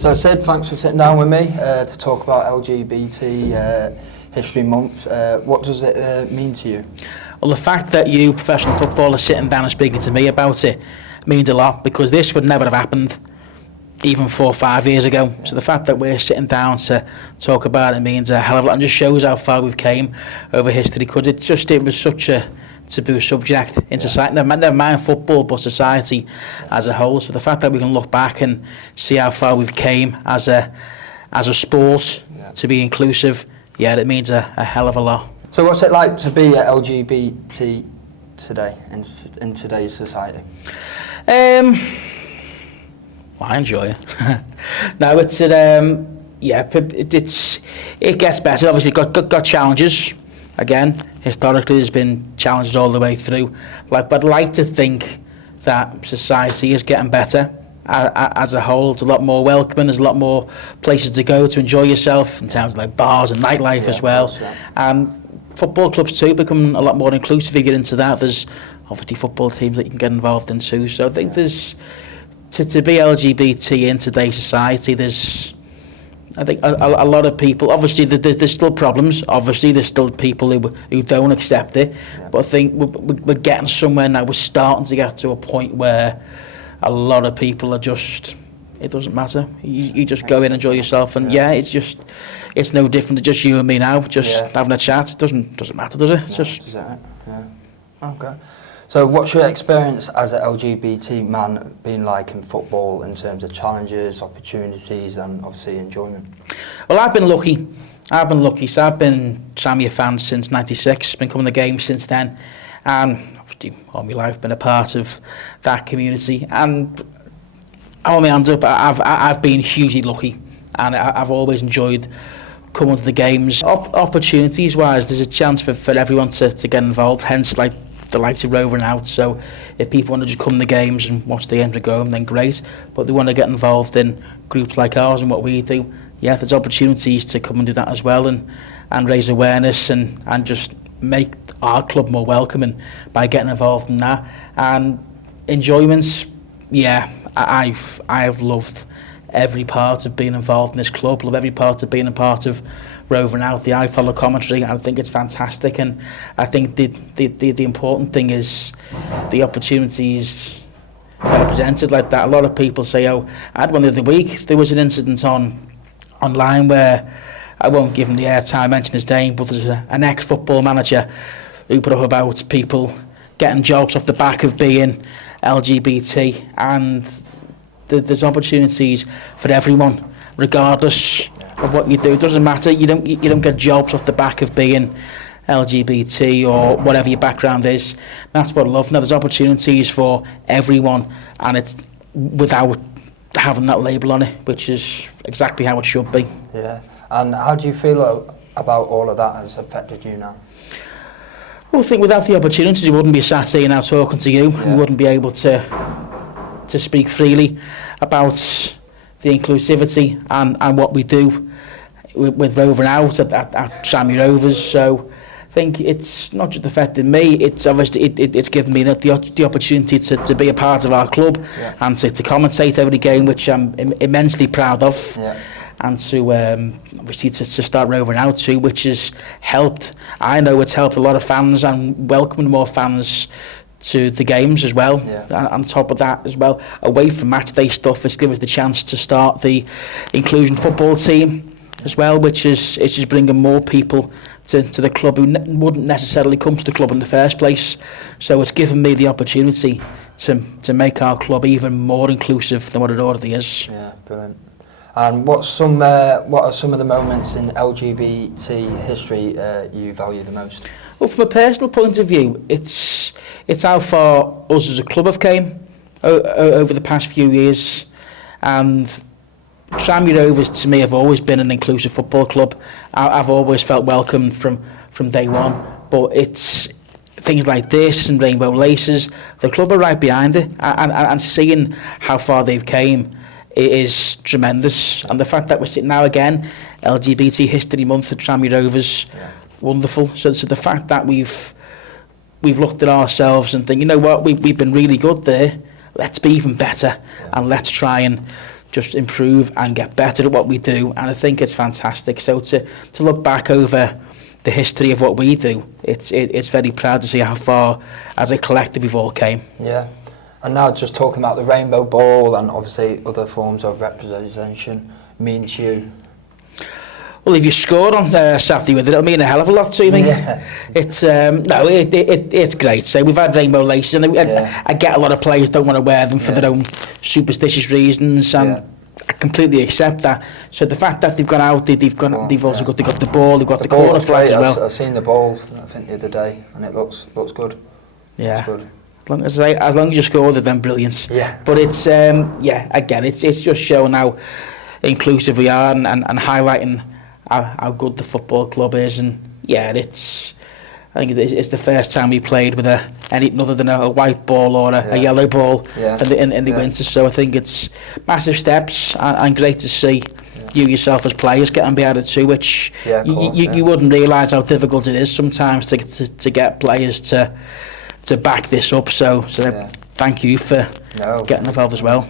So Sid, thanks for sitting down with me to talk about LGBT History Month. What does it mean to you? Well, the fact that you, professional footballers, sitting down and speaking to me about it means a lot, because this would never have happened even 4 or 5 years ago. So the fact that we're sitting down to talk about it means a hell of a lot, and just shows how far we've came over history, because it was such a taboo subject in society, never mind football, but society as a whole. So the fact that we can look back and see how far we've came as a sport to be inclusive, it means a hell of a lot. So what's it like to be LGBT today, in today's society? Well, I enjoy it. No, it gets better. Obviously, got challenges. Again, historically, there's been challenges all the way through. But I'd like to think that society is getting better as a whole. It's a lot more welcoming. There's a lot more places to go to enjoy yourself in terms of like bars and nightlife as well. And football clubs too become a lot more inclusive. If you get into that, there's obviously football teams that you can get involved in too. So I think there's to be LGBT in today's society, there's a lot of people. Obviously, there's still problems. Obviously, there's still people who don't accept it. But I think we're getting somewhere now. We're starting to get to a point where a lot of people are just, it doesn't matter. You just go in, enjoy yourself, and it's no different to just you and me now, just having a chat. It doesn't matter, does it? It's just. Okay. So what's your experience as an LGBT man been like in football in terms of challenges, opportunities and obviously enjoyment? Well, I've been lucky. So I've been Tranmere fan since '96, been coming to games since then, and obviously all my life been a part of that community. And I hold my hands up, I've been hugely lucky, and I've always enjoyed coming to the games. Opportunities wise, there's a chance for everyone to get involved, hence like the likes of Rover and Out. So if people want to just come to the games and watch the games at home, then great. But they want to get involved in groups like ours and what we do, there's opportunities to come and do that as well, and raise awareness and just make our club more welcoming by getting involved in that. And enjoyments, I've loved every part of being involved in this club, love every part of being a part of Rover and Out. I follow commentary, and I think it's fantastic, and I think the important thing is the opportunities that are presented like that. A lot of people say, I had one the other week. There was an incident online where, I won't give him the airtime, mention his name, but there's an ex-football manager who put up about people getting jobs off the back of being LGBT, and there's opportunities for everyone, regardless of what you do. It doesn't matter. You don't get jobs off the back of being LGBT or whatever your background is. That's what I love. Now, there's opportunities for everyone, and it's without having that label on it, which is exactly how it should be. Yeah. And how do you feel about all of that has affected you now? Well, I think without the opportunities, we wouldn't be sat here now talking to you. We wouldn't be able to speak freely about the inclusivity and what we do with Rover and Out at Tranmere Rovers. So I think it's not just affected me, it's obviously it's given me the opportunity to be a part of our club and to commentate every game, which I'm immensely proud of. And to obviously to start Rover and Out too, which has helped. I know it's helped a lot of fans and welcoming more fans to the games as well. And on top of that as well, away from match day stuff, it's given us the chance to start the inclusion football team as well, which is just bringing more people to the club who wouldn't necessarily come to the club in the first place. So it's given me the opportunity to make our club even more inclusive than what it already is. Yeah, brilliant. And what are some of the moments in LGBT history you value the most? Well, from a personal point of view, it's how far us as a club have came over the past few years, and Tranmere Rovers to me have always been an inclusive football club. I've always felt welcome from day one, but it's things like this and rainbow laces, the club are right behind it, and seeing how far they've came, it is tremendous. And the fact that we're sitting now again, LGBT History Month at Tranmere Rovers, wonderful. So the fact that we've looked at ourselves and think, you know what, we've been really good there, let's be even better, and let's try and just improve and get better at what we do, and I think it's fantastic. So to look back over the history of what we do, it's very proud to see how far as a collective we've all came. Yeah, and now just talking about the rainbow ball and obviously other forms of representation means you. Well, if you score on Saturday with it, it'll mean a hell of a lot to me. Yeah. It's it's great. So we've had rainbow laces, and I get a lot of players don't want to wear them for their own superstitious reasons, and I completely accept that. So the fact that they've gone out, they've also got the ball, they've got the corner flags as well. I've seen the ball, I think the other day, and it looks good. Yeah. Looks good. As long as you score it, then brilliant. Yeah. But it's again, it's just showing how inclusive we are, and highlighting how good the football club is, and I think it's the first time we played with anything other than a white ball or a yellow ball in the winter. So I think it's massive steps, and great to see you yourself as players getting behind it too, which you wouldn't realise how difficult it is sometimes to get players to back this up. So thank you for getting involved as well.